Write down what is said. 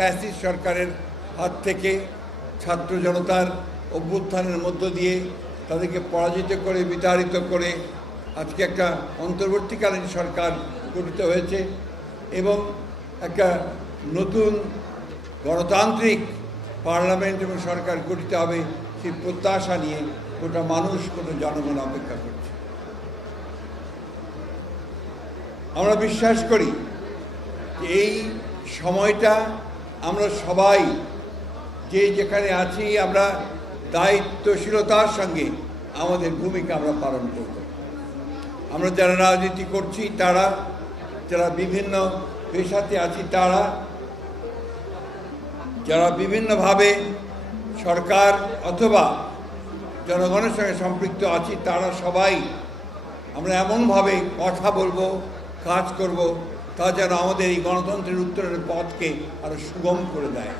Fascist সরকারের হাত থেকে ছাত্র জনতার অভ্যুত্থানের মধ্য দিয়ে তাদেরকে পরাজিত করে বিতাড়িত করে আজকে একটা অন্তর্বর্তীকালীন সরকার গঠিত হয়েছে এবং একটা নতুন গণতান্ত্রিক পার্লামেন্ট এবং সরকার গঠিত হবে সেই প্রত্যাশা নিয়ে গোটা মানুষ গোটা জনগণ অপেক্ষা করছে। আমরা বিশ্বাস করি যে এই সময়টা আমরা সবাই যে যেখানে আছি আমরা দায়িত্বশীলতার সঙ্গে আমাদের ভূমিকা আমরা পালন করব। আমরা যারা রাজনীতি করছি তারা, যারা বিভিন্ন পেশাতে আছি তারা, যারা বিভিন্নভাবে সরকার অথবা জনগণের সঙ্গে সম্পৃক্ত আছি তারা সবাই আমরা এমনভাবে কথা বলবো, কাজ করব তা যেন আমাদের এই গণতন্ত্রের উত্তরের পথকে আরো সুগম করে দেয়।